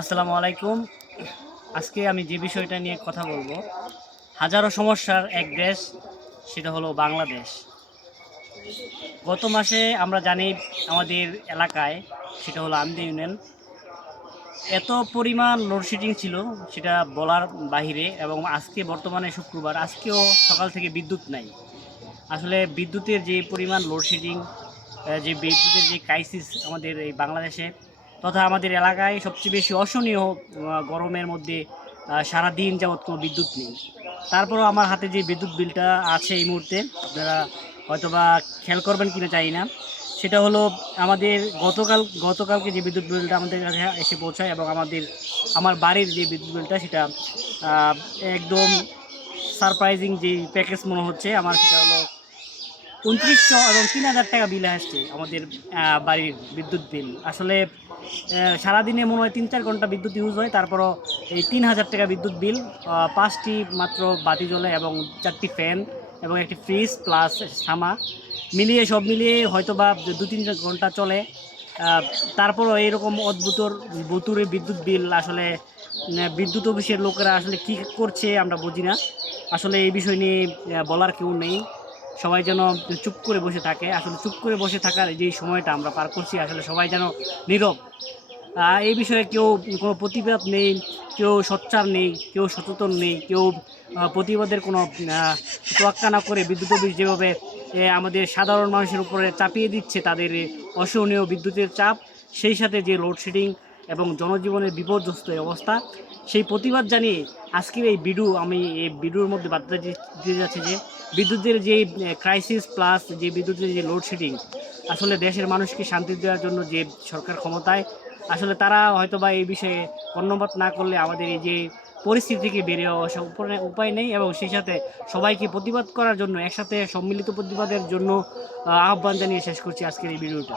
আসসালামু আলাইকুম। আজকে আমি যে বিষয়টা নিয়ে কথা বলবো, হাজারো সমস্যার এক দেশ, সেটা হলো বাংলাদেশ। গত মাসে আমরা জানি আমাদের এলাকায়, সেটা হলো আমদি ইউনিয়ন, এত পরিমাণ লোডশেডিং ছিল সেটা বলার বাহিরে। এবং আজকে বর্তমানে শুক্রবার, আজকেও সকাল থেকে বিদ্যুৎ নাই। আসলে বিদ্যুতের যে পরিমাণ লোডশেডিং, যে বিদ্যুতের যে ক্রাইসিস আমাদের এই বাংলাদেশে তথা আমাদের এলাকায় সবচেয়ে বেশি অসহনীয় গরমের মধ্যে সারাদিন যাবৎ কোনো বিদ্যুৎ নেই। তারপরও আমার হাতে যে বিদ্যুৎ বিলটা আছে এই মুহূর্তে, আপনারা হয়তোবা খেয়াল করবেন কিনা জানি না, সেটা হলো আমাদের গতকালকে যে বিদ্যুৎ বিলটা আমাদের কাছে এসে পৌঁছায়, এবং আমার বাড়ির যে বিদ্যুৎ বিলটা সেটা আহ, একদম সারপ্রাইজিং যে প্যাকেজ মনে হচ্ছে আমার, সেটা হলো ২৯০০ এবং ৩,০০০ টাকা বিল আসছে আমাদের বাড়ির বিদ্যুৎ বিল। আসলে সারাদিনে মনে হয় ৩-৪ ঘন্টা বিদ্যুৎ ইউজ হয়, তারপরও এই ৩,০০০ টাকা বিদ্যুৎ বিল। ৫টি মাত্র বাতি জ্বলে এবং 4টি ফ্যান এবং একটি ফ্রিজ প্লাস সামা সব মিলিয়ে হয়তো বা ২-৩ ঘন্টা চলে। তারপরও এইরকম ভুতুরে বিদ্যুৎ বিল আসলে বিদ্যুৎ অফিসের লোকেরা আসলে কী করছে আমরা বুঝি না। আসলে এই বিষয় নিয়ে বলার কেউ নেই। সবাই যেন চুপ করে বসে থাকে। আসলে চুপ করে বসে থাকার যেই সময়টা আমরা পার করছি, আসলে সবাই যেন নীরব। এই বিষয়ে কেউ কোনো প্রতিবাদ নেই, কেউ সোচ্চার নেই, কেউ সচেতন নেই, কেউ প্রতিবাদের কোনো তোয়াক্কা না করে বিদ্যুৎ অফিস যেভাবে আমাদের সাধারণ মানুষের উপরে চাপিয়ে দিচ্ছে তাদের অসহনীয় বিদ্যুতের চাপ, সেই সাথে যে লোডশেডিং এবং জনজীবনের বিপর্যস্ত এই অবস্থা, সেই প্রতিবাদ জানিয়ে আজকের আমি এই ভিডিওর মধ্যে বার্তা দিতে যাচ্ছি যে বিদ্যুতের যে ক্রাইসিস প্লাস যে বিদ্যুতের যে লোডশেডিং, আসলে দেশের মানুষকে শান্তি দেওয়ার জন্য যে সরকার ক্ষমতায়, আসলে তারা হয়তোবা এই বিষয়ে কর্ণপাত না করলে আমাদের এই যে পরিস্থিতি থেকে বেরিয়ে আসা উপায় নেই। এবং সেই সাথে সবাইকে প্রতিবাদ করার জন্য, একসাথে সম্মিলিত প্রতিবাদের জন্য আহ্বান জানিয়ে শেষ করছি আজকের এই ভিডিওটা।